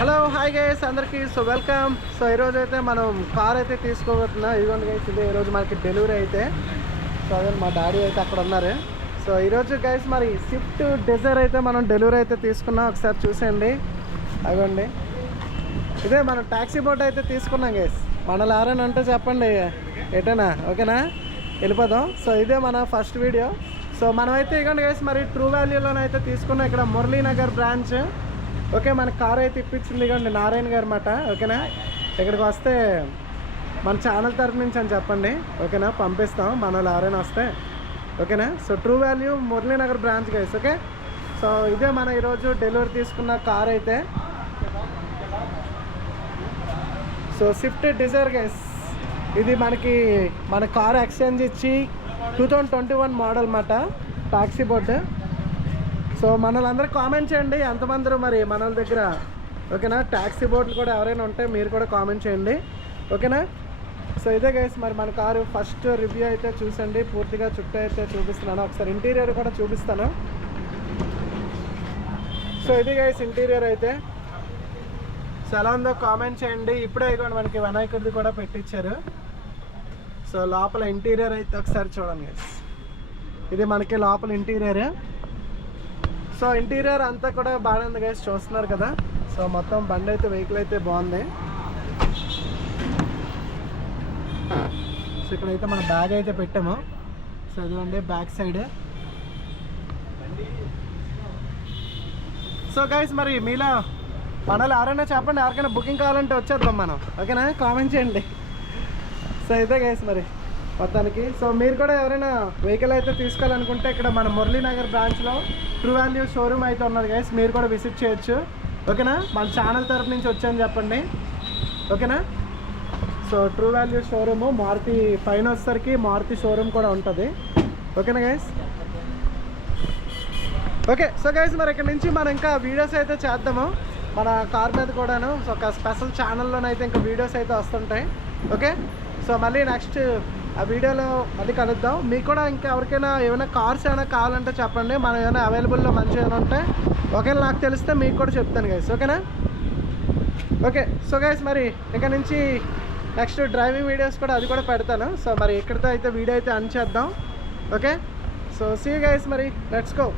Hello hi guys అందరికీ. So welcome. So ఈరోజు అయితే మనం కార్ అయితే తీసుకోబోతున్నాం. ఇదిగోండి గైస్, ఇదే ఈరోజు మనకి డెలివరీ అయితే. సో అదే మా డాడీ అయితే అక్కడ ఉన్నారు. సో ఈరోజు గైస్ మరి స్విఫ్ట్ డిజైర్ అయితే మనం డెలివరీ అయితే తీసుకున్నాం. ఒకసారి చూసేయండి. అదిగోండి, ఇదే మనం ట్యాక్సీ బోట్ అయితే తీసుకున్నాం గైస్. మనల్ని ఎవరైనా అంటే చెప్పండి ఎటైనా, ఓకేనా? వెళ్ళిపోదాం. సో ఇదే మన ఫస్ట్ వీడియో. సో మనమైతే ఇదిగోండి గైస్ మరి ట్రూ వాల్యూలోనైతే తీసుకున్నాం. ఇక్కడ మురళీనగర్ బ్రాంచ్. ఓకే, మన కార్ అయితే ఇప్పించింది ఇవ్వండి నారాయణ గారు అన్నమాట. ఓకేనా? ఇక్కడికి వస్తే మన ఛానల్ తరఫు నుంచి అని చెప్పండి, ఓకేనా? పంపిస్తాం మన వాళ్ళు ఎవరైనా వస్తే, ఓకేనా? So true value Muralinagar branch guys. Okay, so ఇదే మన ఈరోజు డెలివరీ తీసుకున్న కార్ అయితే. సో స్విఫ్ట్ డిజైర్ గైస్, ఇది మనకి మన కార్ ఎక్స్చేంజ్ ఇచ్చి 2021 మోడల్ అన్నమాట, టాక్సీ బోర్డు. సో మనలందరూ కామెంట్ చేయండి ఎంతమంది మరి మన దగ్గర, ఓకేనా? ట్యాక్సీ బోట్లు కూడా ఎవరైనా ఉంటే మీరు కూడా కామెంట్ చేయండి, ఓకేనా? సో ఇదే గైస్ మరి మన కారు ఫస్ట్ రివ్యూ అయితే చూసండి. పూర్తిగా చుట్టూ అయితే చూపిస్తున్నాను, ఒకసారి ఇంటీరియర్ కూడా చూపిస్తాను. సో ఇది గైస్ ఇంటీరియర్ అయితే. సో ఎలా ఉందో కామెంట్ చేయండి. ఇప్పుడే కూడా మనకి వినాయకుడిది కూడా పెట్టించారు. సో లోపల ఇంటీరియర్ అయితే ఒకసారి చూడండి గైస్. ఇది మనకి లోపల ఇంటీరియర్. సో ఇంటీరియర్ అంతా కూడా బాగానే ఉంది గైస్, చూస్తున్నారు కదా. సో మొత్తం బండి అయితే, వెహికల్ అయితే బాగుంది. సో ఇక్కడైతే మన బ్యాగ్ అయితే పెట్టాము. సో ఇదిగోండి బ్యాక్ సైడ్. సో గైస్ మరి మీలో మనలో ఎవరైనా చెప్పండి, ఎవరికైనా బుకింగ్ కావాలంటే వచ్చేద్దాం మనం, ఓకేనా? కామెంట్ చేయండి. సో ఇదే గైస్ మరి మొత్తానికి. సో మీరు కూడా ఎవరైనా వెహికల్ అయితే తీసుకోవాలనుకుంటే ఇక్కడ మన మురళీనగర్ బ్రాంచ్లో ట్రూ వాల్యూ షోరూమ్ అయితే ఉన్నది గైస్, మీరు కూడా విజిట్ చేయొచ్చు, ఓకేనా? మన ఛానల్ తరఫు నుంచి వచ్చాయని చెప్పండి, ఓకేనా? So true value showroom Maruti పైన వచ్చేసరికి మారుతి షోరూమ్ కూడా ఉంటుంది, ఓకేనా గైస్? ఓకే, సో గైస్ మరి ఇక్కడ నుంచి మనం ఇంకా వీడియోస్ అయితే చేద్దాము మన కార్ మీద కూడాను. సో ఒక స్పెషల్ ఛానల్లోనైతే ఇంకా వీడియోస్ అయితే వస్తుంటాయి, ఓకే? సో మళ్ళీ నెక్స్ట్ ఆ వీడియోలో మళ్ళీ కలుద్దాం. మీకు కూడా ఇంకా ఎవరికైనా ఏమైనా కార్స్ ఏమైనా కావాలంటే చెప్పండి, మనం ఏమైనా అవైలబుల్లో మంచిగా ఏమైనా ఉంటే ఒకవేళ నాకు తెలిస్తే మీకు కూడా చెప్తాను గైస్, ఓకేనా? ఓకే, సో గైస్ మరి ఇక్కడ నుంచి నెక్స్ట్ డ్రైవింగ్ వీడియోస్ కూడా అది కూడా పెడతాను. సో మరి ఇక్కడితో అయితే వీడియో అయితే అన్ చేద్దాం, ఓకే? సో సీ గైస్, మరి లెట్స్ గో.